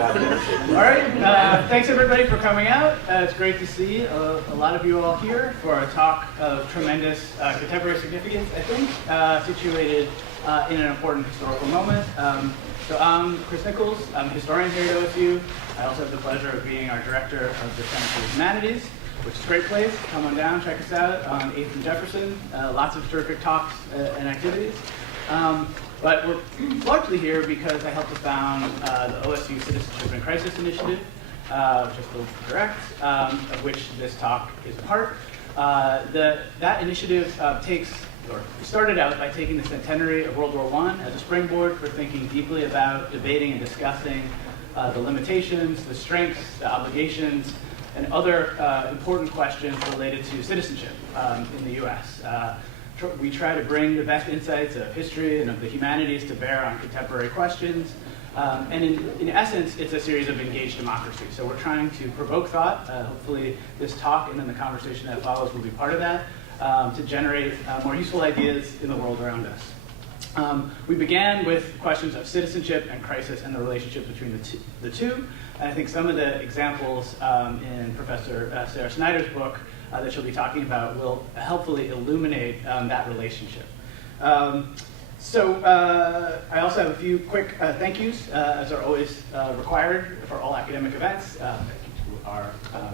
All right, thanks everybody for coming out. It's great to see a lot of you all here for a talk of tremendous contemporary significance, I think, situated in an important historical moment. So I'm Chris Nichols. I'm a historian here at OSU. I also have the pleasure of being our director of the Center for the Humanities, which is a great place. Come on down, check us out on 8th and Jefferson. Lots of terrific talks and activities. But we're largely here because I helped to found the OSU Citizenship and Crisis Initiative, which I still direct, of which this talk is a part. That initiative started out by taking the centenary of World War I as a springboard for thinking deeply about debating and discussing the limitations, the strengths, the obligations, and other important questions related to citizenship in the US. We try to bring the best insights of history and of the humanities to bear on contemporary questions. And in essence, it's a series of engaged democracy. So we're trying to provoke thought. Hopefully this talk and then the conversation that follows will be part of that, to generate more useful ideas in the world around us. We began with questions of citizenship and crisis and the relationship between the two. And I think some of the examples in Professor Sarah Snyder's book that she'll be talking about will helpfully illuminate that relationship. So I also have a few quick thank yous, as are always required for all academic events. Thank you to our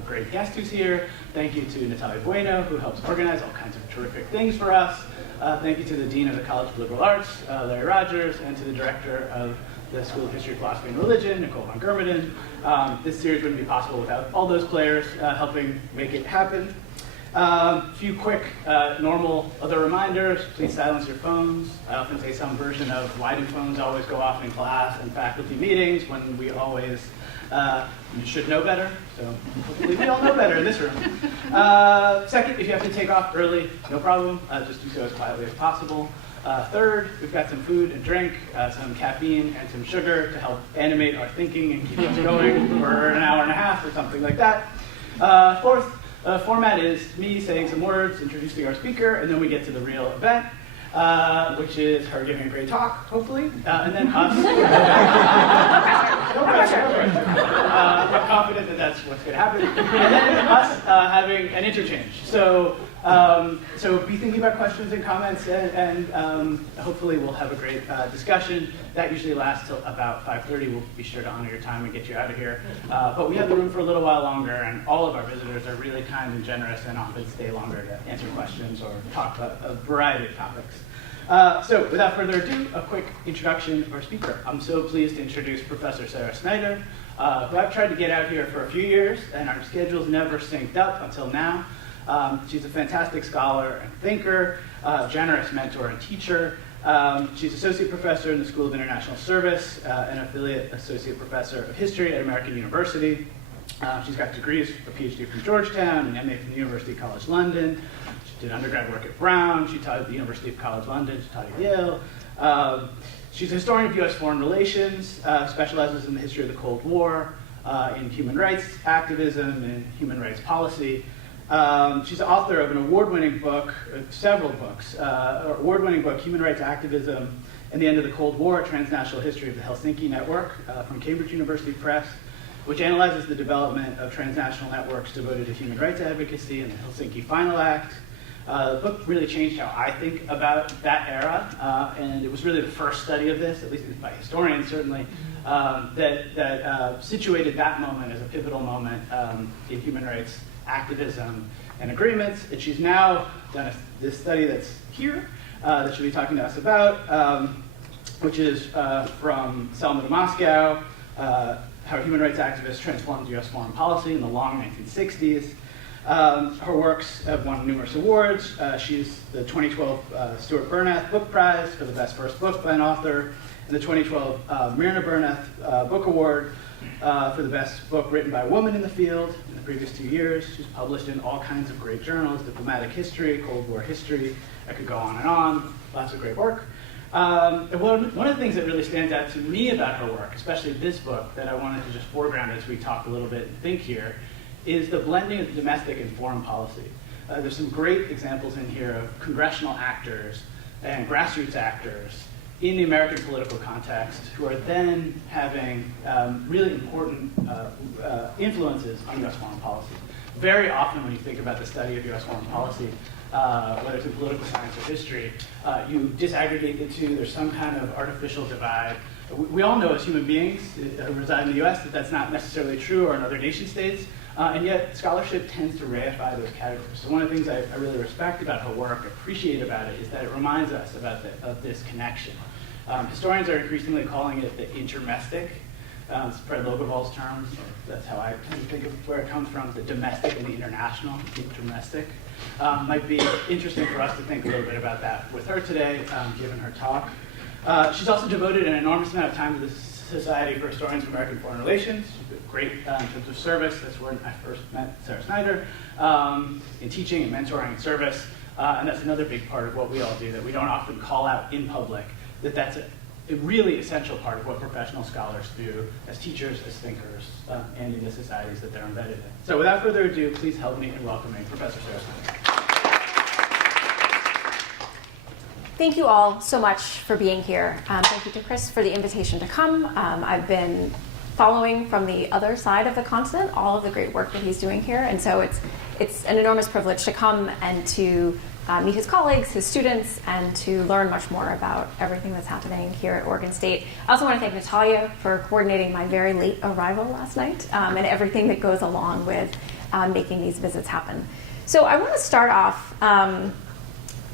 great guest who's here. Thank you to Natalia Bueno, who helps organize all kinds of terrific things for us. Thank you to the Dean of the College of Liberal Arts, Larry Rogers, and to the Director of the School of History, Philosophy, and Religion, Nicole von Germeden. This series wouldn't be possible without all those players helping make it happen. A few quick normal other reminders. Please silence your phones. I often say some version of why do phones always go off in class and faculty meetings when we always should know better. So hopefully we all know better in this room. Second, if you have to take off early, no problem. Just do so as quietly as possible. Third, we've got some food and drink, some caffeine and some sugar to help animate our thinking and keep us going for an hour and a half or something like that. Fourth, the format is me saying some words, introducing our speaker, and then we get to the real event, which is her giving a great talk, hopefully, and then us. No pressure. I'm confident that that's what's going to happen. And then us having an interchange. So be thinking about questions and comments, and hopefully we'll have a great discussion. That usually lasts till about 5:30. We'll be sure to honor your time and get you out of here. But we have the room for a little while longer, and all of our visitors are really kind and generous and often stay longer to answer questions or talk about a variety of topics. So without further ado, a quick introduction of our speaker. I'm so pleased to introduce Professor Sarah Snyder, who I've tried to get out here for a few years, and our schedules never synced up until now. She's a fantastic scholar and thinker, generous mentor and teacher. She's associate professor in the School of International Service, and affiliate associate professor of history at American University. She's got degrees, a PhD from Georgetown, an MA from the University College London. She did undergrad work at Brown. She taught at the University of College London. She taught at Yale. She's a historian of U.S. foreign relations, specializes in the history of the Cold War, in human rights activism and human rights policy. She's the author of an award-winning book, several books, award-winning book, Human Rights Activism and the End of the Cold War, A Transnational History of the Helsinki Network, from Cambridge University Press, which analyzes the development of transnational networks devoted to human rights advocacy and the Helsinki Final Act. The book really changed how I think about that era, and it was really the first study of this, at least by historians certainly, that situated that moment as a pivotal moment in human rights activism and agreements. And she's now done this study that's here that she'll be talking to us about, which is From Selma to Moscow, how human rights activists transformed U.S. foreign policy in the long 1960s. Her works have won numerous awards. She's the 2012 Stuart Bernath Book Prize for the best first book by an author, and the 2012 Myrna Bernath Book Award for the best book written by a woman in the field in the previous 2 years. She's published in all kinds of great journals, diplomatic history, Cold War history. I could go on, lots of great work. And one of the things that really stands out to me about her work, especially this book, that I wanted to just foreground as we talk a little bit and think here, is the blending of domestic and foreign policy. There's some great examples in here of congressional actors and grassroots actors in the American political context who are then having really important influences on US foreign policy. Very often when you think about the study of US foreign policy, whether it's in political science or history, you disaggregate the two. There's some kind of artificial divide. We all know as human beings who reside in the US that that's not necessarily true, or in other nation states, and yet scholarship tends to reify those categories. So one of the things I really respect about her work, appreciate about it, is that it reminds us of this connection. Historians are increasingly calling it the intermestic. Fred Logevall's terms, that's how I tend to think of where it comes from, the domestic and the international, the intermestic. Might be interesting for us to think a little bit about that with her today, given her talk. She's also devoted an enormous amount of time to the Society for Historians of American Foreign Relations. She's been great in terms of service. That's where I first met Sarah Snyder, in teaching and mentoring and service. And that's another big part of what we all do that we don't often call out in public, that's a really essential part of what professional scholars do as teachers, as thinkers, and in the societies that they're embedded in. So without further ado, please help me in welcoming Professor Sarah Snyder. Thank you all so much for being here. Thank you to Chris for the invitation to come. I've been following from the other side of the continent all of the great work that he's doing here, and so it's an enormous privilege to come and to meet his colleagues, his students, and to learn much more about everything that's happening here at Oregon State. I also want to thank Natalia for coordinating my very late arrival last night and everything that goes along with making these visits happen. So I want to start off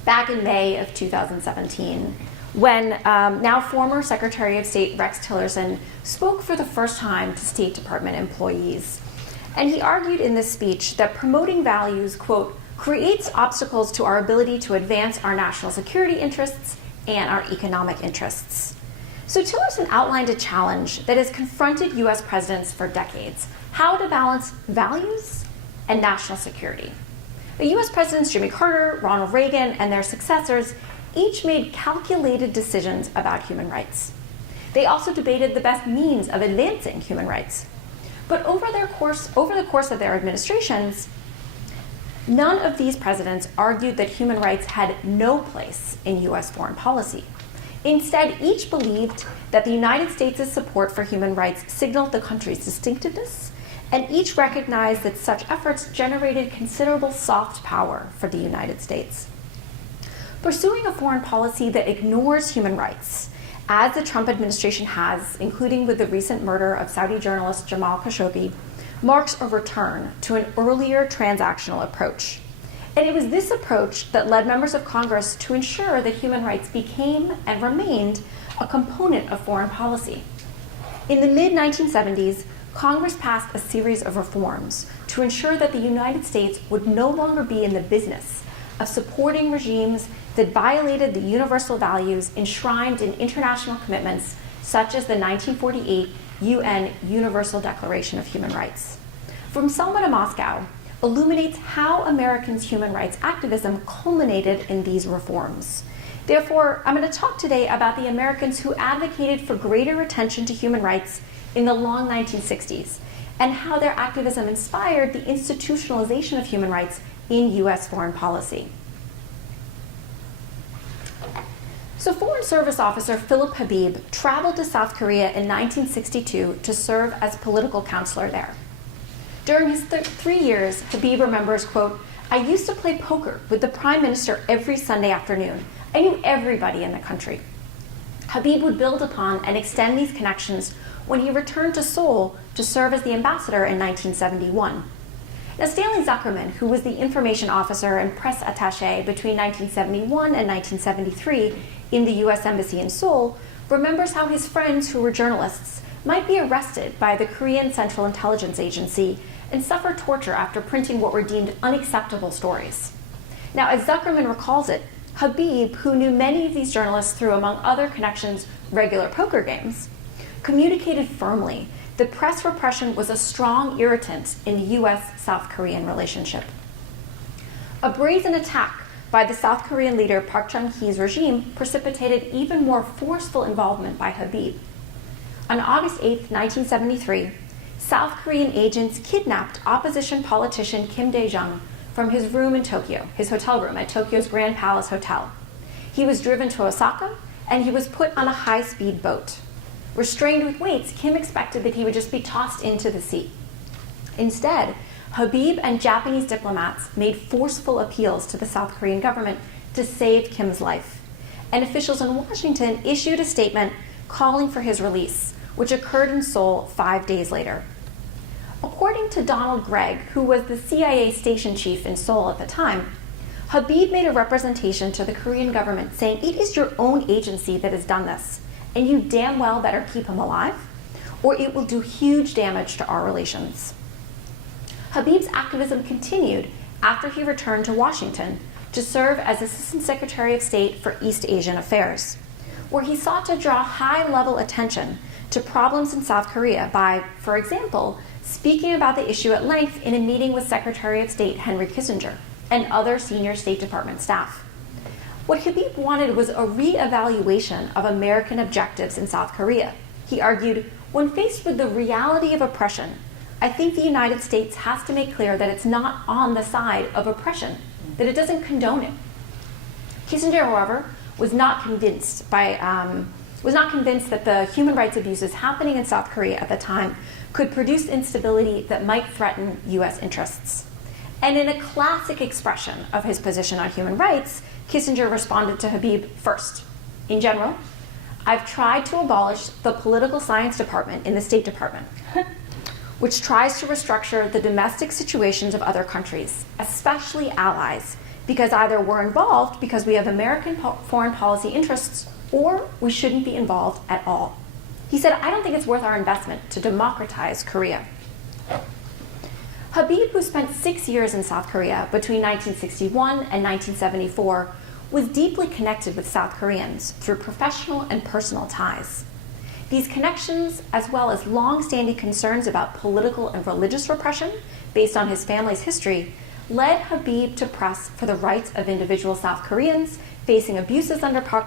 back in May of 2017, when now former Secretary of State Rex Tillerson spoke for the first time to State Department employees. And he argued in this speech that promoting values, quote, creates obstacles to our ability to advance our national security interests and our economic interests. So Tillerson outlined a challenge that has confronted US presidents for decades: how to balance values and national security. The US presidents Jimmy Carter, Ronald Reagan, and their successors each made calculated decisions about human rights. They also debated the best means of advancing human rights. But over the course of their administrations, none of these presidents argued that human rights had no place in US foreign policy. Instead, each believed that the United States' support for human rights signaled the country's distinctiveness, and each recognized that such efforts generated considerable soft power for the United States. Pursuing a foreign policy that ignores human rights, as the Trump administration has, including with the recent murder of Saudi journalist Jamal Khashoggi, marks a return to an earlier transactional approach. And it was this approach that led members of Congress to ensure that human rights became and remained a component of foreign policy. In the mid-1970s, Congress passed a series of reforms to ensure that the United States would no longer be in the business of supporting regimes that violated the universal values enshrined in international commitments such as the 1948 UN Universal Declaration of Human Rights. From Selma to Moscow illuminates how Americans' human rights activism culminated in these reforms. Therefore, I'm going to talk today about the Americans who advocated for greater attention to human rights in the long 1960s, and how their activism inspired the institutionalization of human rights in US foreign policy. So Foreign Service Officer Philip Habib traveled to South Korea in 1962 to serve as political counselor there. During his 3 years, Habib remembers, quote, "I used to play poker with the Prime Minister every Sunday afternoon. I knew everybody in the country." Habib would build upon and extend these connections when he returned to Seoul to serve as the ambassador in 1971. Now, Stanley Zuckerman, who was the information officer and press attaché between 1971 and 1973 in the US Embassy in Seoul, remembers how his friends who were journalists might be arrested by the Korean Central Intelligence Agency and suffer torture after printing what were deemed unacceptable stories. Now, as Zuckerman recalls it, Habib, who knew many of these journalists through, among other connections, regular poker games, communicated firmly that press repression was a strong irritant in the US-South Korean relationship. A brazen attack by the South Korean leader Park Chung-hee's regime precipitated even more forceful involvement by Habib. On August 8, 1973, South Korean agents kidnapped opposition politician Kim Dae-jung from his room in Tokyo, his hotel room at Tokyo's Grand Palace Hotel. He was driven to Osaka and he was put on a high-speed boat. Restrained with weights, Kim expected that he would just be tossed into the sea. Instead, Habib and Japanese diplomats made forceful appeals to the South Korean government to save Kim's life, and officials in Washington issued a statement calling for his release, which occurred in Seoul 5 days later. According to Donald Gregg, who was the CIA station chief in Seoul at the time, Habib made a representation to the Korean government saying, "It is your own agency that has done this, and you damn well better keep him alive, or it will do huge damage to our relations." Habib's activism continued after he returned to Washington to serve as Assistant Secretary of State for East Asian Affairs, where he sought to draw high-level attention to problems in South Korea by, for example, speaking about the issue at length in a meeting with Secretary of State Henry Kissinger and other senior State Department staff. What Habib wanted was a re-evaluation of American objectives in South Korea. He argued, "When faced with the reality of oppression, I think the United States has to make clear that it's not on the side of oppression, that it doesn't condone it." Kissinger, however, was not convinced that the human rights abuses happening in South Korea at the time could produce instability that might threaten U.S. interests. And in a classic expression of his position on human rights, Kissinger responded to Habib first. "In general, I've tried to abolish the political science department in the State Department, which tries to restructure the domestic situations of other countries, especially allies, because either we're involved because we have American foreign policy interests, or we shouldn't be involved at all." He said, "I don't think it's worth our investment to democratize Korea." Habib, who spent 6 years in South Korea between 1961 and 1974, was deeply connected with South Koreans through professional and personal ties. These connections, as well as long-standing concerns about political and religious repression based on his family's history, led Habib to press for the rights of individual South Koreans facing abuses under Park,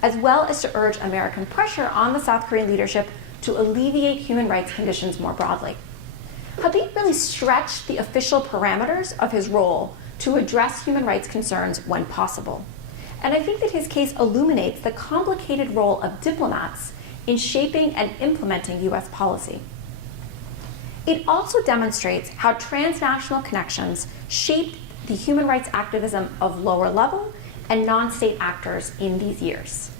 as well as to urge American pressure on the South Korean leadership to alleviate human rights conditions more broadly. Habib really stretched the official parameters of his role to address human rights concerns when possible. And I think that his case illuminates the complicated role of diplomats in shaping and implementing U.S. policy. It also demonstrates how transnational connections shaped the human rights activism of lower level and non-state actors in these years.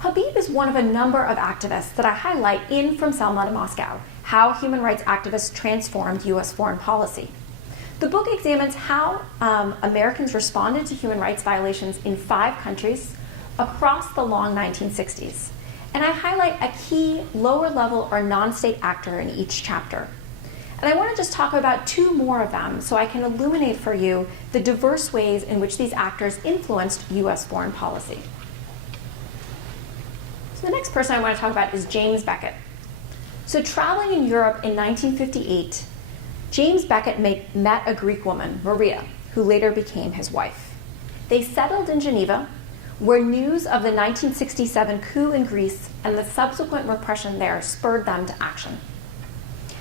Habib is one of a number of activists that I highlight in From Selma to Moscow, How Human Rights Activists Transformed U.S. Foreign Policy. The book examines how Americans responded to human rights violations in 5 countries across the long 1960s. And I highlight a key lower level or non-state actor in each chapter. And I want to just talk about 2 more of them so I can illuminate for you the diverse ways in which these actors influenced U.S. foreign policy. So the next person I want to talk about is James Beckett. So traveling in Europe in 1958, James Beckett met a Greek woman, Maria, who later became his wife. They settled in Geneva, where news of the 1967 coup in Greece and the subsequent repression there spurred them to action.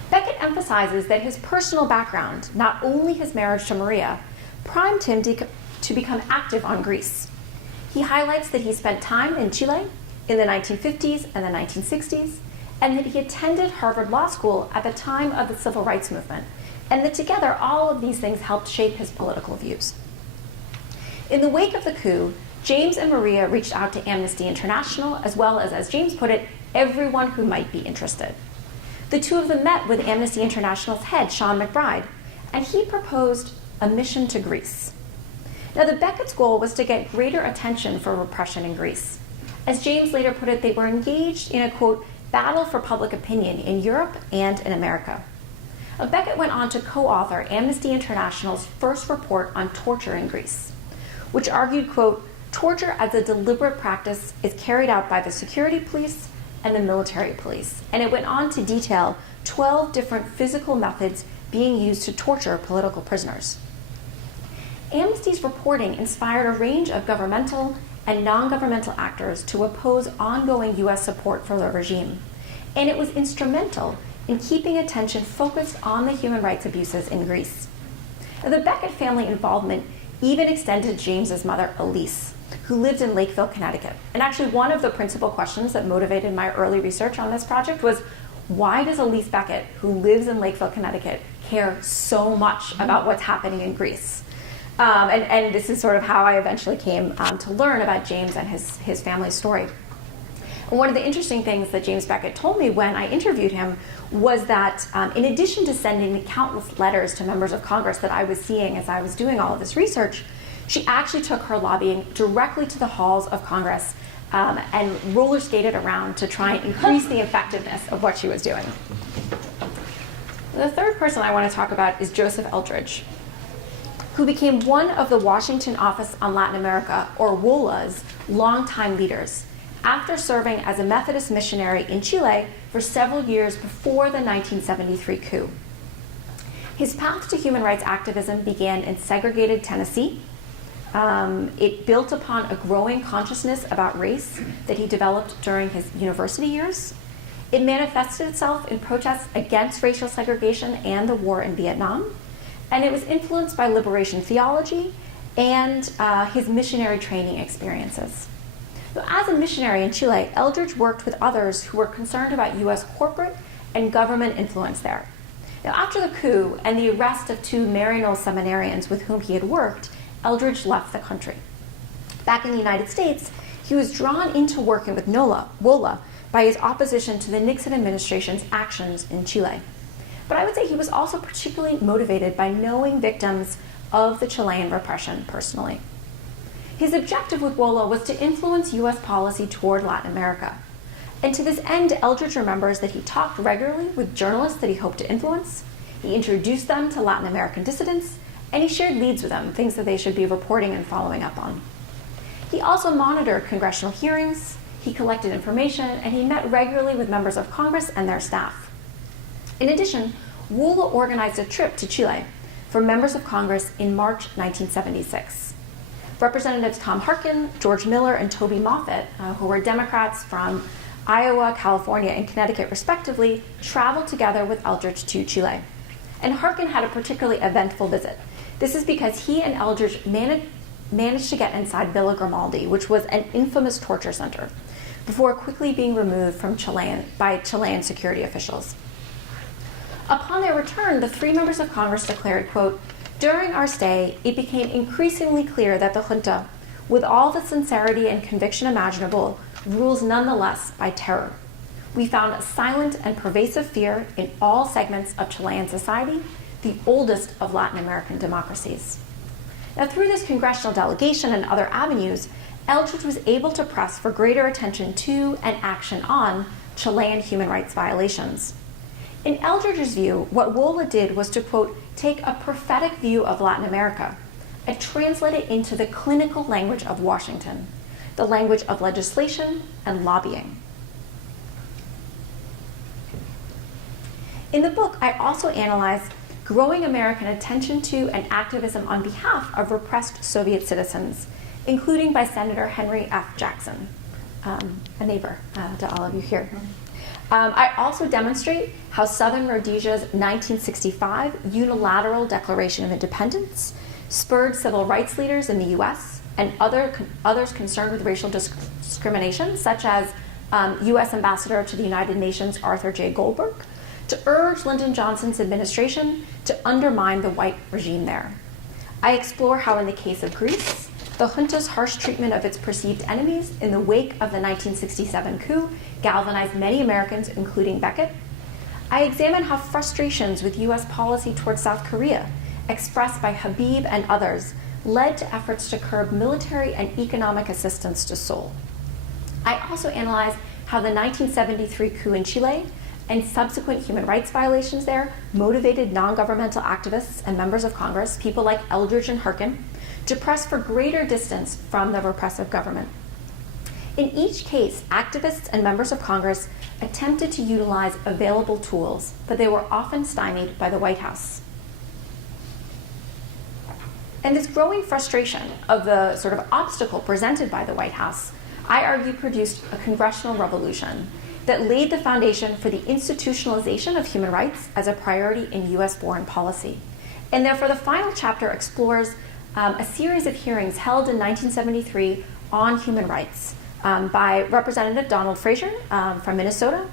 Beckett emphasizes that his personal background, not only his marriage to Maria, primed him to become active on Greece. He highlights that he spent time in Chile in the 1950s and the 1960s, and that he attended Harvard Law School at the time of the Civil Rights Movement, and that together all of these things helped shape his political views. In the wake of the coup, James and Maria reached out to Amnesty International, as well as James put it, everyone who might be interested. The 2 of them met with Amnesty International's head, Sean McBride, and he proposed a mission to Greece. Now, the Beckett's goal was to get greater attention for repression in Greece. As James later put it, they were engaged in a, quote, battle for public opinion in Europe and in America. Beckett went on to co-author Amnesty International's first report on torture in Greece, which argued, quote, torture as a deliberate practice is carried out by the security police and the military police. And it went on to detail 12 different physical methods being used to torture political prisoners. Amnesty's reporting inspired a range of governmental and non-governmental actors to oppose ongoing U.S. support for the regime. And it was instrumental in keeping attention focused on the human rights abuses in Greece. The Beckett family involvement even extended to James's mother, Elise, who lived in Lakeville, Connecticut. And actually, one of the principal questions that motivated my early research on this project was, why does Elise Beckett, who lives in Lakeville, Connecticut, care so much about what's happening in Greece? And this is sort of how I eventually came to learn about James and his family's story. And one of the interesting things that James Beckett told me when I interviewed him was that in addition to sending the countless letters to members of Congress that I was seeing as I was doing all of this research, she actually took her lobbying directly to the halls of Congress and roller skated around to try and increase the effectiveness of what she was doing. The third person I want to talk about is Joseph Eldridge, who became one of the Washington Office on Latin America, or WOLA's, longtime leaders, after serving as a Methodist missionary in Chile for several years before the 1973 coup. His path to human rights activism began in segregated Tennessee. It built upon a growing consciousness about race that he developed during his university years. It manifested itself in protests against racial segregation and the war in Vietnam. And it was influenced by liberation theology and his missionary training experiences. So as a missionary in Chile, Eldridge worked with others who were concerned about U.S. corporate and government influence there. Now, after the coup and the arrest of 2 Maryknoll seminarians with whom he had worked, Eldridge left the country. Back in the United States, he was drawn into working with WOLA by his opposition to the Nixon administration's actions in Chile. But I would say he was also particularly motivated by knowing victims of the Chilean repression personally. His objective with WOLA was to influence U.S. policy toward Latin America. And to this end, Eldridge remembers that he talked regularly with journalists that he hoped to influence. He introduced them to Latin American dissidents, and he shared leads with them, things that they should be reporting and following up on. He also monitored congressional hearings, he collected information, and he met regularly with members of Congress and their staff. In addition, WOLA organized a trip to Chile for members of Congress in March 1976. Representatives Tom Harkin, George Miller, and Toby Moffett, who were Democrats from Iowa, California, and Connecticut respectively, traveled together with Eldridge to Chile. And Harkin had a particularly eventful visit. This is because he and Eldridge managed to get inside Villa Grimaldi, which was an infamous torture center, before quickly being removed from by Chilean security officials. Upon their return, the 3 members of Congress declared, quote, "During our stay, it became increasingly clear that the junta, with all the sincerity and conviction imaginable, rules nonetheless by terror. We found a silent and pervasive fear in all segments of Chilean society, the oldest of Latin American democracies." Now, through this congressional delegation and other avenues, Eldridge was able to press for greater attention to and action on Chilean human rights violations. In Eldridge's view, what WOLA did was to, quote, take a prophetic view of Latin America and translate it into the clinical language of Washington, the language of legislation and lobbying. In the book, I also analyze growing American attention to and activism on behalf of repressed Soviet citizens, including by Senator Henry F. Jackson, a neighbor to all of you here. I also demonstrate how Southern Rhodesia's 1965 unilateral Declaration of Independence spurred civil rights leaders in the U.S. and others concerned with racial discrimination, such as U.S. Ambassador to the United Nations Arthur J. Goldberg, to urge Lyndon Johnson's administration to undermine the white regime there. I explore how, in the case of Greece, the junta's harsh treatment of its perceived enemies in the wake of the 1967 coup galvanized many Americans, including Beckett. I examine how frustrations with U.S. policy towards South Korea, expressed by Habib and others, led to efforts to curb military and economic assistance to Seoul. I also analyze how the 1973 coup in Chile and subsequent human rights violations there motivated non-governmental activists and members of Congress, people like Eldridge and Harkin, to press for greater distance from the repressive government. In each case, activists and members of Congress attempted to utilize available tools, but they were often stymied by the White House. And this growing frustration of the sort of obstacle presented by the White House, I argue, produced a congressional revolution that laid the foundation for the institutionalization of human rights as a priority in U.S. foreign policy. And therefore, the final chapter explores a series of hearings held in 1973 on human rights by Representative Donald Fraser from Minnesota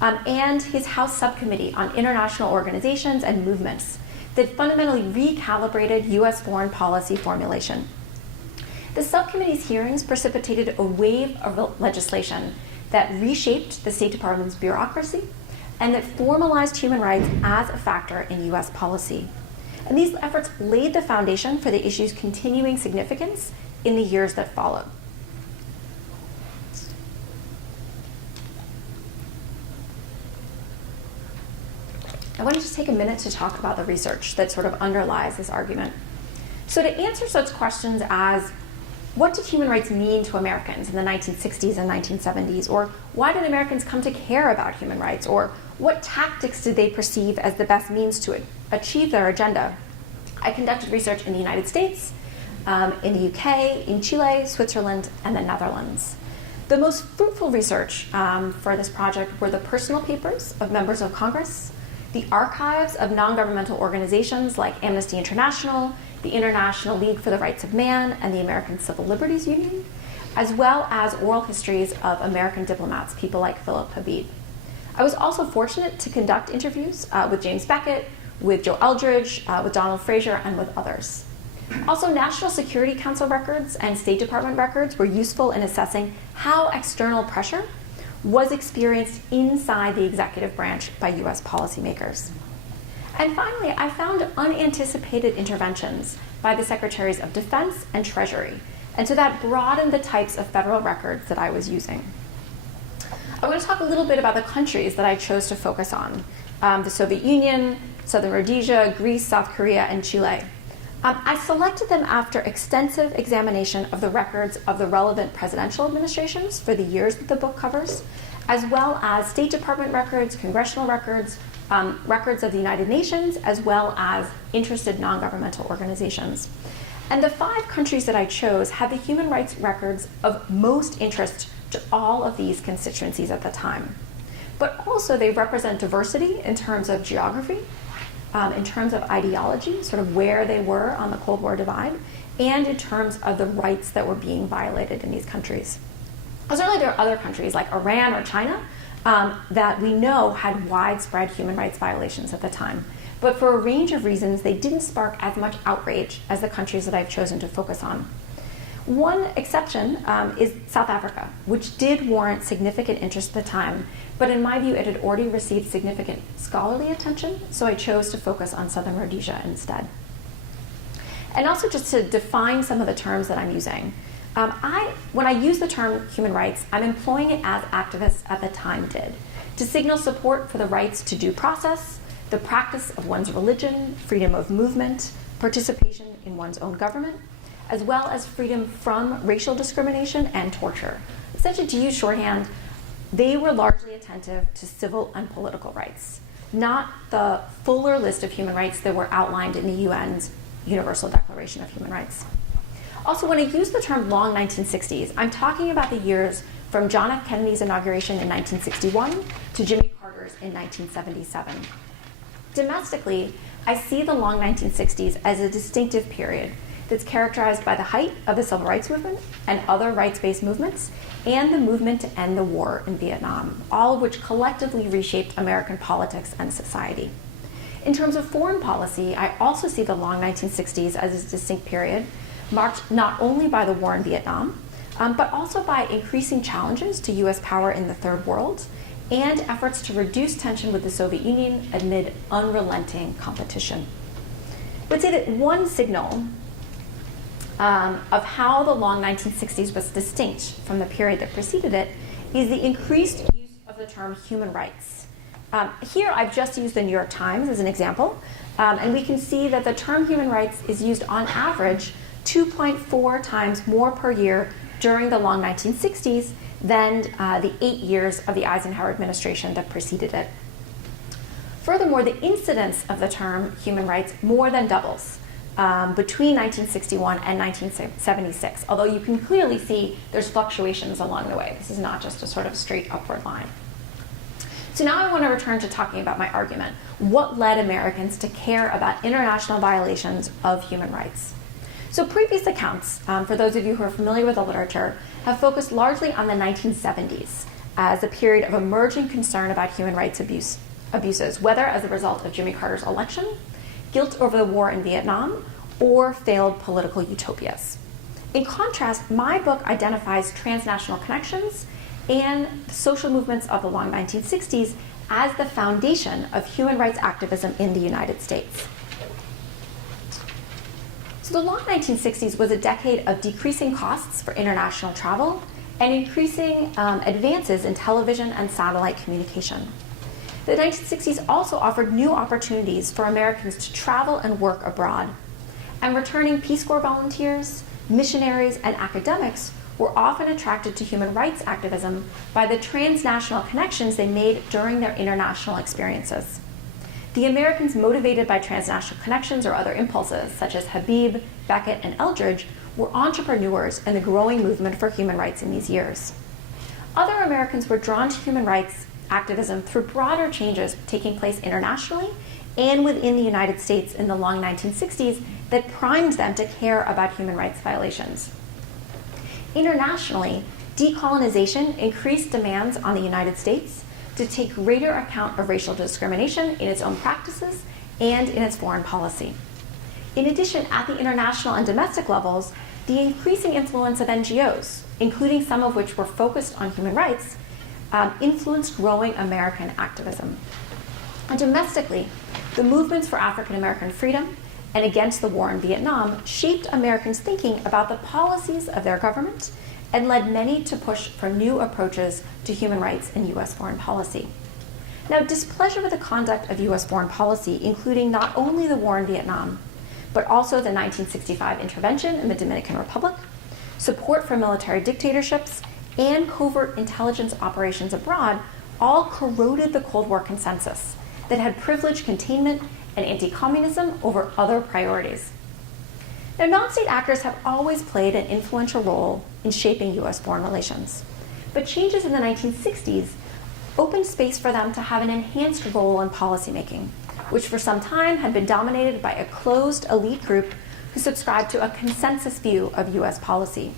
and his House Subcommittee on International Organizations and Movements that fundamentally recalibrated U.S. foreign policy formulation. The subcommittee's hearings precipitated a wave of legislation that reshaped the State Department's bureaucracy and that formalized human rights as a factor in U.S. policy. And these efforts laid the foundation for the issue's continuing significance in the years that followed. I want to just take a minute to talk about the research that sort of underlies this argument. So to answer such questions as, what did human rights mean to Americans in the 1960s and 1970s? Or why did Americans come to care about human rights? Or what tactics did they perceive as the best means to achieve their agenda? I conducted research in the United States, in the UK, in Chile, Switzerland, and the Netherlands. The most fruitful research for this project were the personal papers of members of Congress, the archives of non-governmental organizations like Amnesty International, the International League for the Rights of Man, and the American Civil Liberties Union, as well as oral histories of American diplomats, people like Philip Habib. I was also fortunate to conduct interviews with James Beckett, with Joe Eldridge, with Donald Fraser, and with others. Also, National Security Council records and State Department records were useful in assessing how external pressure was experienced inside the executive branch by U.S. policymakers. And finally, I found unanticipated interventions by the Secretaries of Defense and Treasury, and so that broadened the types of federal records that I was using. I want to talk a little bit about the countries that I chose to focus on, the Soviet Union, Southern Rhodesia, Greece, South Korea, and Chile. I selected them after extensive examination of the records of the relevant presidential administrations for the years that the book covers, as well as State Department records, congressional records, records of the United Nations, as well as interested non-governmental organizations. And the 5 countries that I chose had the human rights records of most interest to all of these constituencies at the time. But also they represent diversity in terms of geography, in terms of ideology, sort of where they were on the Cold War divide, and in terms of the rights that were being violated in these countries. Certainly there are other countries like Iran or China that we know had widespread human rights violations at the time. But for a range of reasons, they didn't spark as much outrage as the countries that I've chosen to focus on. One exception is South Africa, which did warrant significant interest at the time, but in my view, it had already received significant scholarly attention, so I chose to focus on Southern Rhodesia instead. And also just to define some of the terms that I'm using, when I use the term human rights, I'm employing it as activists at the time did, to signal support for the rights to due process, the practice of one's religion, freedom of movement, participation in one's own government, as well as freedom from racial discrimination and torture. Essentially, to use shorthand, they were largely attentive to civil and political rights, not the fuller list of human rights that were outlined in the UN's Universal Declaration of Human Rights. Also, when I use the term long 1960s, I'm talking about the years from John F. Kennedy's inauguration in 1961 to Jimmy Carter's in 1977. Domestically, I see the long 1960s as a distinctive period that's characterized by the height of the civil rights movement and other rights-based movements, and the movement to end the war in Vietnam, all of which collectively reshaped American politics and society. In terms of foreign policy, I also see the long 1960s as a distinct period, marked not only by the war in Vietnam, but also by increasing challenges to U.S. power in the Third World, and efforts to reduce tension with the Soviet Union amid unrelenting competition. I would say that one signal of how the long 1960s was distinct from the period that preceded it is the increased use of the term human rights. Here I've just used the New York Times as an example, and we can see that the term human rights is used on average 2.4 times more per year during the long 1960s than the 8 years of the Eisenhower administration that preceded it. Furthermore, the incidence of the term human rights more than doubles between 1961 and 1976, although you can clearly see there's fluctuations along the way. This is not just a sort of straight upward line. So now I want to return to talking about my argument. What led Americans to care about international violations of human rights? So previous accounts, for those of you who are familiar with the literature, have focused largely on the 1970s as a period of emerging concern about human rights abuses, whether as a result of Jimmy Carter's election, guilt over the war in Vietnam, or failed political utopias. In contrast, my book identifies transnational connections and the social movements of the long 1960s as the foundation of human rights activism in the United States. So the long 1960s was a decade of decreasing costs for international travel and increasing advances in television and satellite communication. The 1960s also offered new opportunities for Americans to travel and work abroad. And returning Peace Corps volunteers, missionaries, and academics were often attracted to human rights activism by the transnational connections they made during their international experiences. The Americans motivated by transnational connections or other impulses, such as Habib, Beckett, and Eldridge, were entrepreneurs in the growing movement for human rights in these years. Other Americans were drawn to human rights activism through broader changes taking place internationally and within the United States in the long 1960s that primed them to care about human rights violations. Internationally, decolonization increased demands on the United States to take greater account of racial discrimination in its own practices and in its foreign policy. In addition, at the international and domestic levels, the increasing influence of NGOs, including some of which were focused on human rights, influenced growing American activism. And domestically, the movements for African American freedom and against the war in Vietnam shaped Americans' thinking about the policies of their government and led many to push for new approaches to human rights in U.S. foreign policy. Now, displeasure with the conduct of U.S. foreign policy, including not only the war in Vietnam, but also the 1965 intervention in the Dominican Republic, support for military dictatorships, and covert intelligence operations abroad, all corroded the Cold War consensus that had privileged containment and anti-communism over other priorities. Now, non-state actors have always played an influential role in shaping U.S. foreign relations, but changes in the 1960s opened space for them to have an enhanced role in policymaking, which for some time had been dominated by a closed elite group who subscribed to a consensus view of U.S. policy.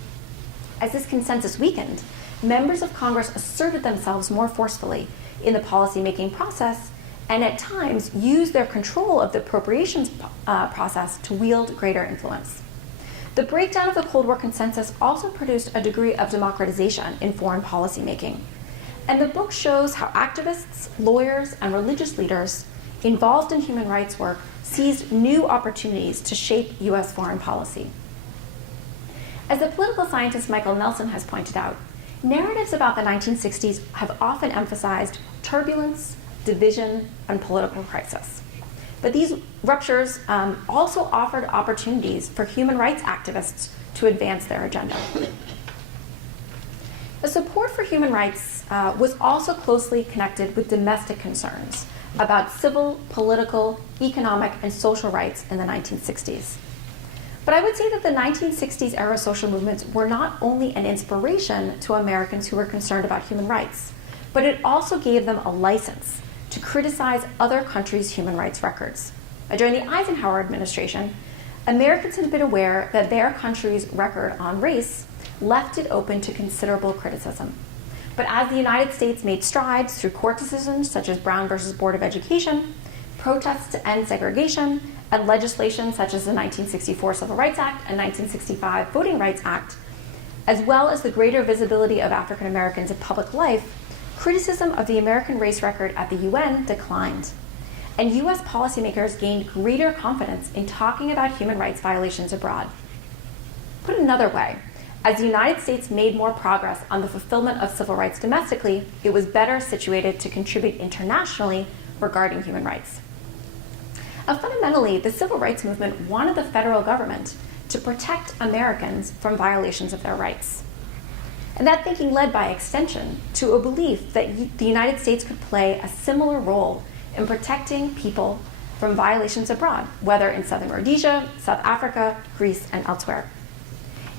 As this consensus weakened, members of Congress asserted themselves more forcefully in the policymaking process and at times used their control of the appropriations process to wield greater influence. The breakdown of the Cold War consensus also produced a degree of democratization in foreign policymaking. And the book shows how activists, lawyers, and religious leaders involved in human rights work seized new opportunities to shape U.S. foreign policy. As the political scientist Michael Nelson has pointed out, narratives about the 1960s have often emphasized turbulence, division, and political crisis. But these ruptures also offered opportunities for human rights activists to advance their agenda. The support for human rights was also closely connected with domestic concerns about civil, political, economic, and social rights in the 1960s. But I would say that the 1960s era social movements were not only an inspiration to Americans who were concerned about human rights, but it also gave them a license to criticize other countries' human rights records. During the Eisenhower administration, Americans had been aware that their country's record on race left it open to considerable criticism. But as the United States made strides through court decisions such as Brown versus Board of Education, protests to end segregation, and legislation such as the 1964 Civil Rights Act and 1965 Voting Rights Act, as well as the greater visibility of African Americans in public life, criticism of the American race record at the UN declined. And US policymakers gained greater confidence in talking about human rights violations abroad. Put another way, as the United States made more progress on the fulfillment of civil rights domestically, it was better situated to contribute internationally regarding human rights. Fundamentally, the civil rights movement wanted the federal government to protect Americans from violations of their rights. And that thinking led by extension to a belief that the United States could play a similar role in protecting people from violations abroad, whether in Southern Rhodesia, South Africa, Greece, and elsewhere.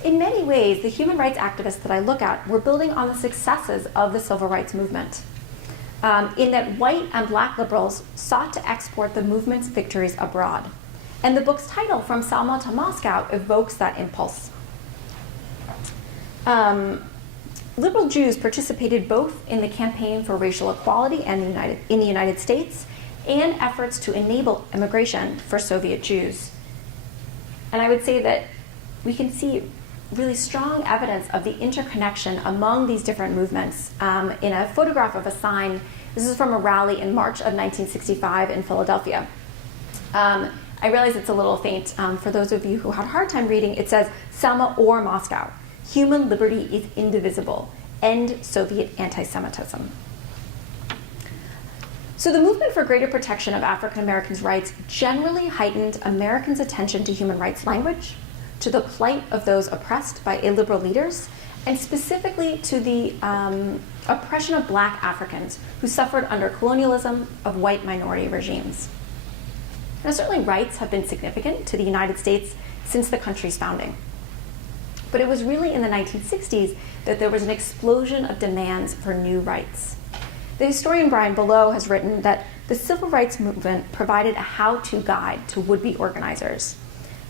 In many ways, the human rights activists that I look at were building on the successes of the civil rights movement, in that white and black liberals sought to export the movement's victories abroad. And the book's title, From Selma to Moscow, evokes that impulse. Liberal Jews participated both in the campaign for racial equality in the United States and efforts to enable immigration for Soviet Jews. And I would say that we can see really strong evidence of the interconnection among these different movements in a photograph of a sign. This is from a rally in March of 1965 in Philadelphia. I realize it's a little faint. For those of you who had a hard time reading, it says, Selma or Moscow. Human liberty is indivisible. End Soviet anti-Semitism. So the movement for greater protection of African Americans' rights generally heightened Americans' attention to human rights language, to the plight of those oppressed by illiberal leaders, and specifically to the oppression of Black Africans who suffered under colonialism of white minority regimes. Now, certainly rights have been significant to the United States since the country's founding. But it was really in the 1960s that there was an explosion of demands for new rights. The historian Brian Below has written that the civil rights movement provided a how-to guide to would-be organizers.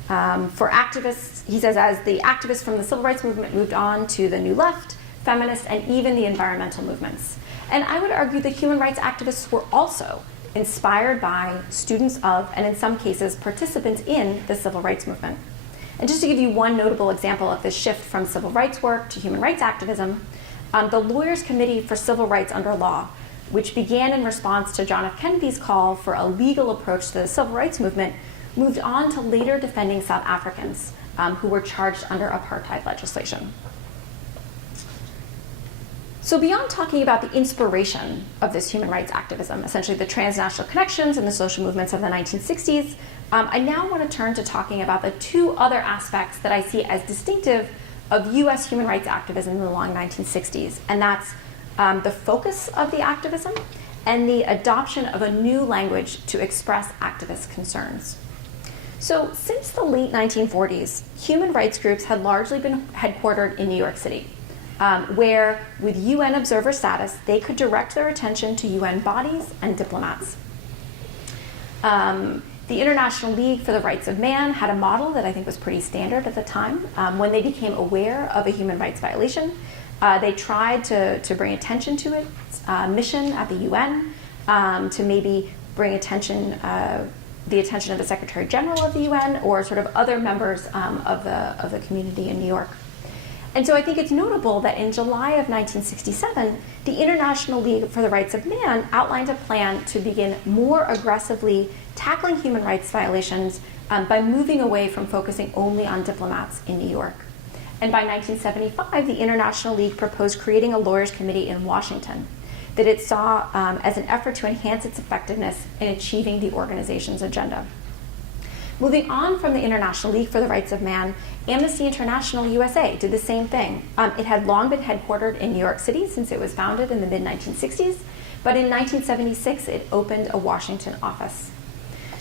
For activists, he says, as the activists from the civil rights movement moved on to the New Left, feminists, and even the environmental movements. And I would argue that human rights activists were also inspired by students of, and in some cases, participants in the civil rights movement. And just to give you one notable example of this shift from civil rights work to human rights activism, the Lawyers' Committee for Civil Rights Under Law, which began in response to John F. Kennedy's call for a legal approach to the civil rights movement, moved on to later defending South Africans who were charged under apartheid legislation. So beyond talking about the inspiration of this human rights activism, essentially the transnational connections and the social movements of the 1960s, I now want to turn to talking about the two other aspects that I see as distinctive of US human rights activism in the long 1960s, and that's the focus of the activism and the adoption of a new language to express activist concerns. So since the late 1940s, human rights groups had largely been headquartered in New York City, where with UN observer status, they could direct their attention to UN bodies and diplomats. The International League for the Rights of Man had a model that I think was pretty standard at the time. When they became aware of a human rights violation, they tried to bring attention to its mission at the UN, to maybe bring the attention of the Secretary General of the UN or sort of other members of the community in New York. And so I think it's notable that in July of 1967, the International League for the Rights of Man outlined a plan to begin more aggressively tackling human rights violations by moving away from focusing only on diplomats in New York. And by 1975, the International League proposed creating a lawyers' committee in Washington that it saw as an effort to enhance its effectiveness in achieving the organization's agenda. Moving on from the International League for the Rights of Man, Amnesty International USA did the same thing. It had long been headquartered in New York City since it was founded in the mid-1960s, but in 1976 it opened a Washington office.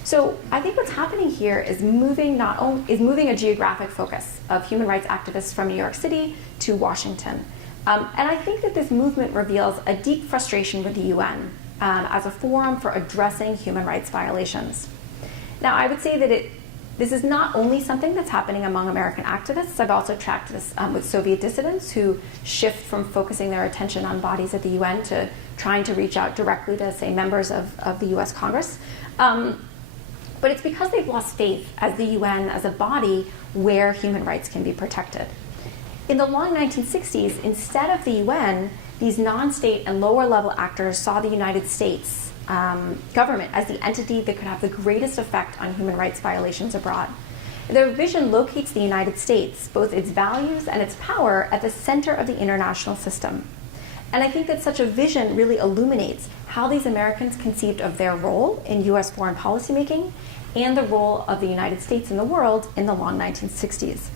So I think what's happening here is moving a geographic focus of human rights activists from New York City to Washington. And I think that this movement reveals a deep frustration with the UN as a forum for addressing human rights violations. Now, I would say that this is not only something that's happening among American activists. I've also tracked this with Soviet dissidents who shift from focusing their attention on bodies at the UN to trying to reach out directly to, say, members of the US Congress. But it's because they've lost faith as the UN as a body where human rights can be protected. In the long 1960s, instead of the UN, these non-state and lower-level actors saw the United States government as the entity that could have the greatest effect on human rights violations abroad. Their vision locates the United States, both its values and its power, at the center of the international system. And I think that such a vision really illuminates how these Americans conceived of their role in US foreign policymaking and the role of the United States in the world in the long 1960s.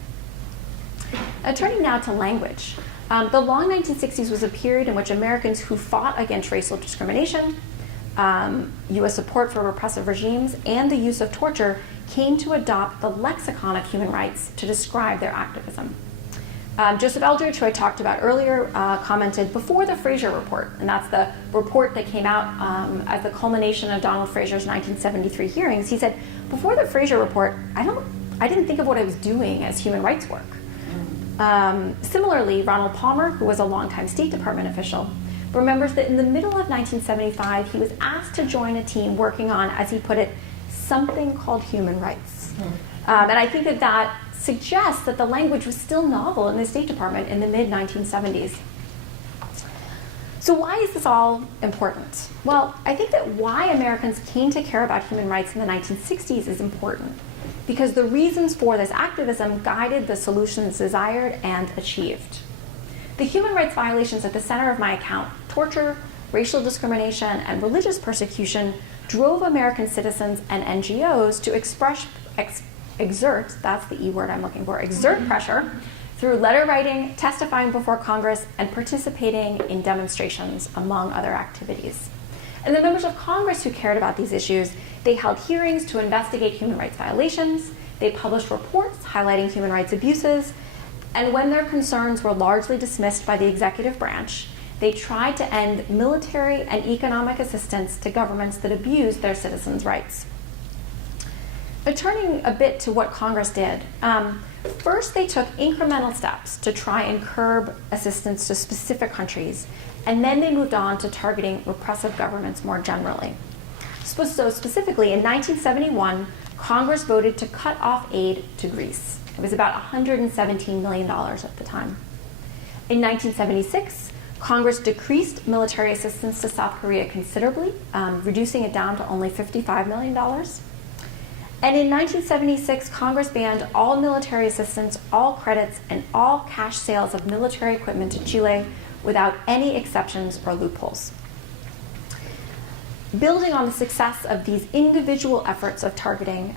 Turning now to language. The long 1960s was a period in which Americans who fought against racial discrimination, U.S. support for repressive regimes, and the use of torture came to adopt the lexicon of human rights to describe their activism. Joseph Eldridge, who I talked about earlier, commented before the Fraser Report, and that's the report that came out as the culmination of Donald Fraser's 1973 hearings. He said, before the Fraser Report, I didn't think of what I was doing as human rights work. Similarly, Ronald Palmer, who was a longtime State Department official, remembers that in the middle of 1975, he was asked to join a team working on, as he put it, something called human rights. And I think that suggests that the language was still novel in the State Department in the mid-1970s. So why is this all important? Well, I think that why Americans came to care about human rights in the 1960s is important, because the reasons for this activism guided the solutions desired and achieved. The human rights violations at the center of my account, torture, racial discrimination, and religious persecution, drove American citizens and NGOs to exert, that's the E word I'm looking for, exert pressure through letter writing, testifying before Congress, and participating in demonstrations, among other activities. And the members of Congress who cared about these issues, they held hearings to investigate human rights violations, they published reports highlighting human rights abuses, and when their concerns were largely dismissed by the executive branch, they tried to end military and economic assistance to governments that abused their citizens' rights. But turning a bit to what Congress did, first they took incremental steps to try and curb assistance to specific countries, and then they moved on to targeting repressive governments more generally. So specifically, in 1971, Congress voted to cut off aid to Greece. It was about $117 million at the time. In 1976, Congress decreased military assistance to South Korea considerably, reducing it down to only $55 million. And in 1976, Congress banned all military assistance, all credits, and all cash sales of military equipment to Chile without any exceptions or loopholes. Building on the success of these individual efforts of targeting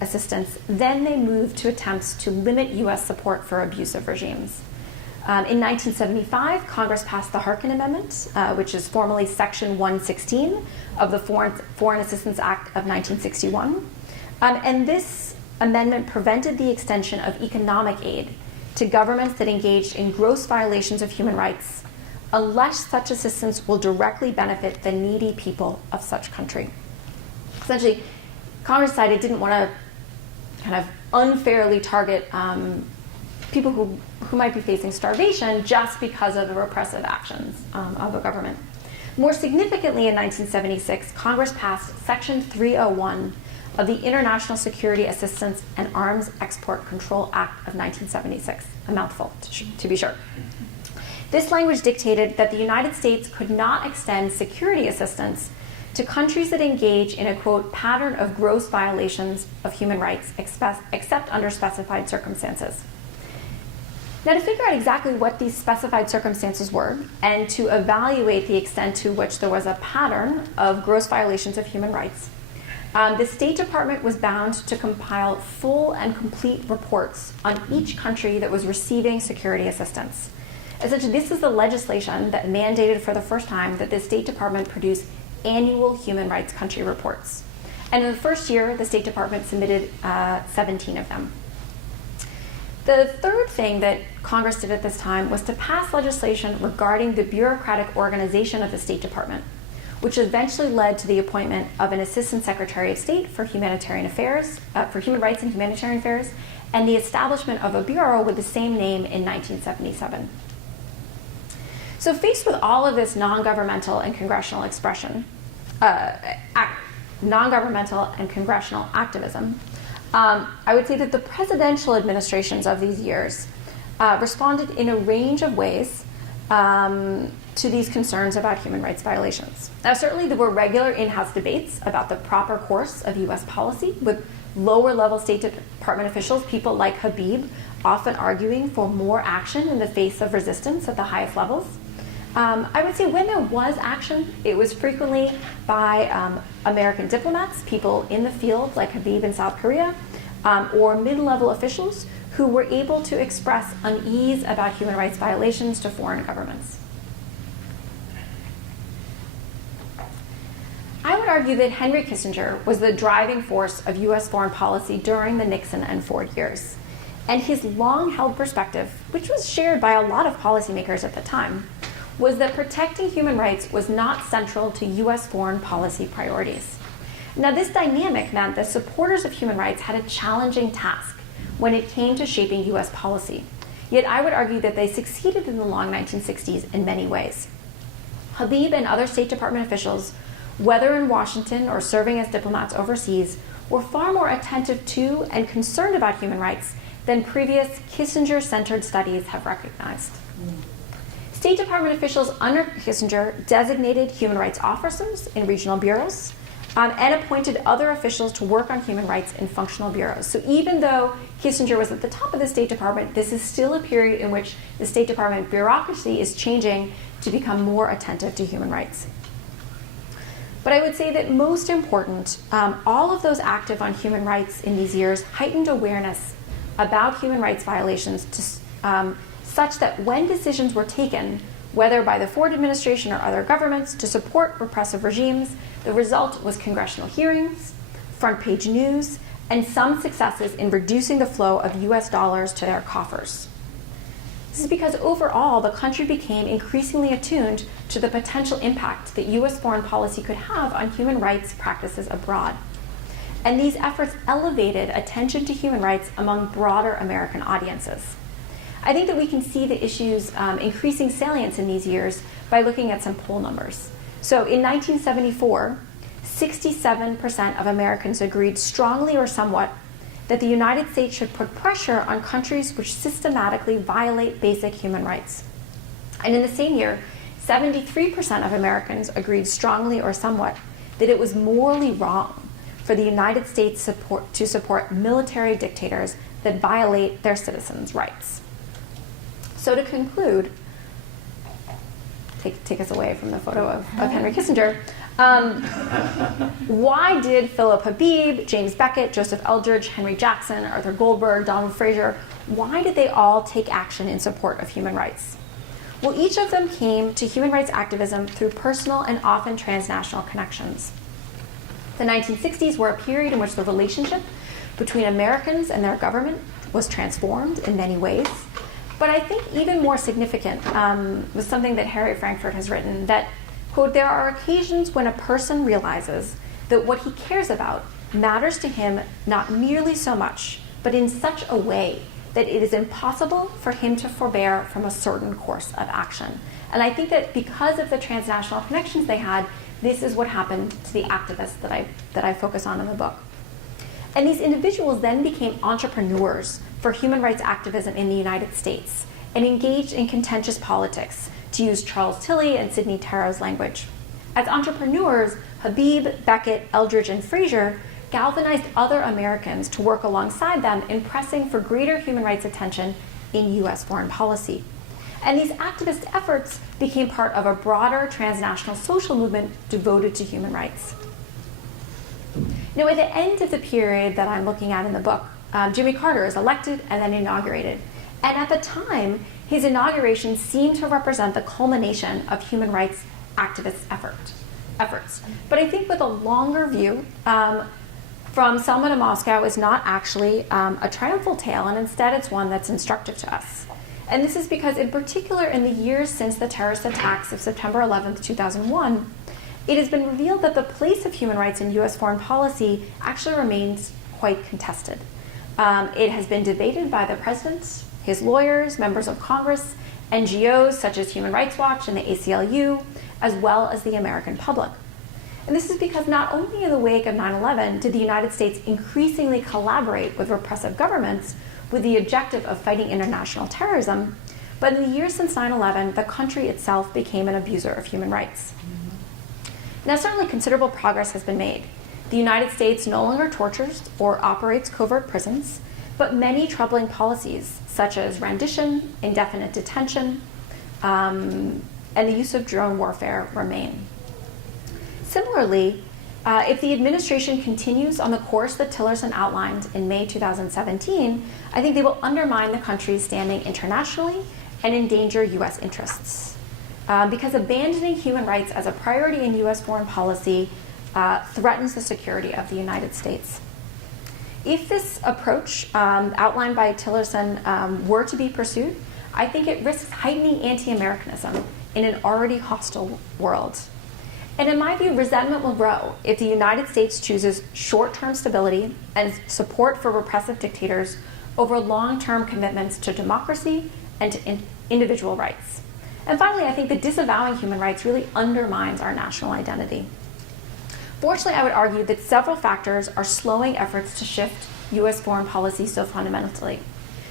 assistance, then they moved to attempts to limit U.S. support for abusive regimes. In 1975, Congress passed the Harkin Amendment, which is formally Section 116 of the Foreign Assistance Act of 1961. And this amendment prevented the extension of economic aid to governments that engaged in gross violations of human rights, unless such assistance will directly benefit the needy people of such country. Essentially, Congress decided it didn't want to kind of unfairly target people who might be facing starvation just because of the repressive actions of a government. More significantly, in 1976, Congress passed Section 301 of the International Security Assistance and Arms Export Control Act of 1976, a mouthful to be sure. This language dictated that the United States could not extend security assistance to countries that engage in a, quote, pattern of gross violations of human rights except under specified circumstances. Now, to figure out exactly what these specified circumstances were and to evaluate the extent to which there was a pattern of gross violations of human rights, the State Department was bound to compile full and complete reports on each country that was receiving security assistance. Essentially, this is the legislation that mandated for the first time that the State Department produce annual human rights country reports. And in the first year, the State Department submitted 17 of them. The third thing that Congress did at this time was to pass legislation regarding the bureaucratic organization of the State Department, which eventually led to the appointment of an Assistant Secretary of State for Humanitarian Affairs, for Human Rights and Humanitarian Affairs, and the establishment of a bureau with the same name in 1977. So faced with all of this non-governmental and congressional expression, non-governmental and congressional activism, I would say that the presidential administrations of these years responded in a range of ways to these concerns about human rights violations. Now, certainly there were regular in-house debates about the proper course of U.S. policy, with lower-level State Department officials, people like Habib, often arguing for more action in the face of resistance at the highest levels. I would say when there was action, it was frequently by American diplomats, people in the field like Habib in South Korea, or mid-level officials who were able to express unease about human rights violations to foreign governments. I would argue that Henry Kissinger was the driving force of U.S. foreign policy during the Nixon and Ford years. And his long-held perspective, which was shared by a lot of policymakers at the time, was that protecting human rights was not central to US foreign policy priorities. Now, this dynamic meant that supporters of human rights had a challenging task when it came to shaping US policy. Yet I would argue that they succeeded in the long 1960s in many ways. Habib and other State Department officials, whether in Washington or serving as diplomats overseas, were far more attentive to and concerned about human rights than previous Kissinger-centered studies have recognized. State Department officials under Kissinger designated human rights officers in regional bureaus and appointed other officials to work on human rights in functional bureaus. So even though Kissinger was at the top of the State Department, this is still a period in which the State Department bureaucracy is changing to become more attentive to human rights. But I would say that most important, all of those active on human rights in these years heightened awareness about human rights violations such that when decisions were taken, whether by the Ford administration or other governments, to support repressive regimes, the result was congressional hearings, front-page news, and some successes in reducing the flow of US dollars to their coffers. This is because overall, the country became increasingly attuned to the potential impact that US foreign policy could have on human rights practices abroad. And these efforts elevated attention to human rights among broader American audiences. I think that we can see the issue's increasing salience in these years by looking at some poll numbers. So in 1974, 67% of Americans agreed strongly or somewhat that the United States should put pressure on countries which systematically violate basic human rights. And in the same year, 73% of Americans agreed strongly or somewhat that it was morally wrong for the United States to support military dictators that violate their citizens' rights. So to conclude, take us away from the photo of Henry Kissinger, why did Philip Habib, James Beckett, Joseph Eldridge, Henry Jackson, Arthur Goldberg, Donald Fraser, why did they all take action in support of human rights? Well, each of them came to human rights activism through personal and often transnational connections. The 1960s were a period in which the relationship between Americans and their government was transformed in many ways. But I think even more significant was something that Harry Frankfurt has written, that, quote, there are occasions when a person realizes that what he cares about matters to him not merely so much, but in such a way that it is impossible for him to forbear from a certain course of action. And I think that because of the transnational connections they had, this is what happened to the activists that I focus on in the book. And these individuals then became entrepreneurs for human rights activism in the United States and engaged in contentious politics, to use Charles Tilley and Sidney Tarrow's language. As entrepreneurs, Habib, Beckett, Eldridge, and Fraser galvanized other Americans to work alongside them in pressing for greater human rights attention in US foreign policy. And these activist efforts became part of a broader transnational social movement devoted to human rights. Now, at the end of the period that I'm looking at in the book, Jimmy Carter is elected and then inaugurated. And at the time, his inauguration seemed to represent the culmination of human rights activist efforts. But I think with a longer view, From Selma to Moscow is not actually a triumphal tale, and instead it's one that's instructive to us. And this is because, in particular, in the years since the terrorist attacks of September 11th, 2001, it has been revealed that the place of human rights in US foreign policy actually remains quite contested. It has been debated by the president, his lawyers, members of Congress, NGOs such as Human Rights Watch and the ACLU, as well as the American public. And this is because not only in the wake of 9/11 did the United States increasingly collaborate with repressive governments with the objective of fighting international terrorism, but in the years since 9/11, the country itself became an abuser of human rights. Now, certainly considerable progress has been made. The United States no longer tortures or operates covert prisons, but many troubling policies, such as rendition, indefinite detention, and the use of drone warfare remain. Similarly, if the administration continues on the course that Tillerson outlined in May 2017, I think they will undermine the country's standing internationally and endanger US interests. Because abandoning human rights as a priority in US foreign policy threatens the security of the United States. If this approach outlined by Tillerson were to be pursued, I think it risks heightening anti-Americanism in an already hostile world. And in my view, resentment will grow if the United States chooses short-term stability and support for repressive dictators over long-term commitments to democracy and to individual rights. And finally, I think that disavowing human rights really undermines our national identity. Fortunately, I would argue that several factors are slowing efforts to shift U.S. foreign policy so fundamentally.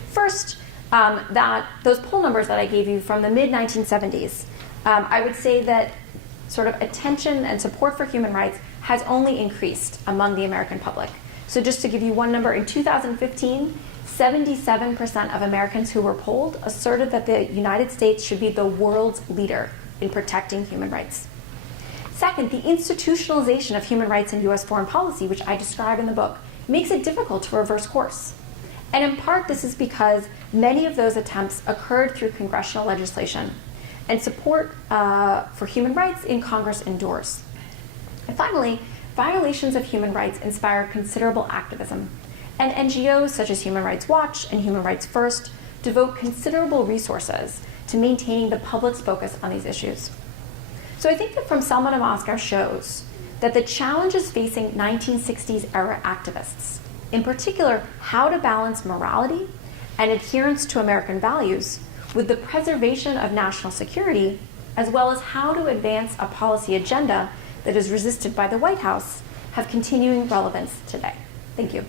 First, that those poll numbers that I gave you from the mid-1970s, I would say that sort of attention and support for human rights has only increased among the American public. So just to give you one number, in 2015, 77% of Americans who were polled asserted that the United States should be the world's leader in protecting human rights. Second, the institutionalization of human rights in U.S. foreign policy, which I describe in the book, makes it difficult to reverse course. And in part, this is because many of those attempts occurred through congressional legislation, and support for human rights in Congress endures. And finally, violations of human rights inspire considerable activism, and NGOs such as Human Rights Watch and Human Rights First devote considerable resources to maintaining the public's focus on these issues. So I think that From Selma to Moscow shows that the challenges facing 1960s era activists, in particular how to balance morality and adherence to American values with the preservation of national security, as well as how to advance a policy agenda that is resisted by the White House, have continuing relevance today. Thank you.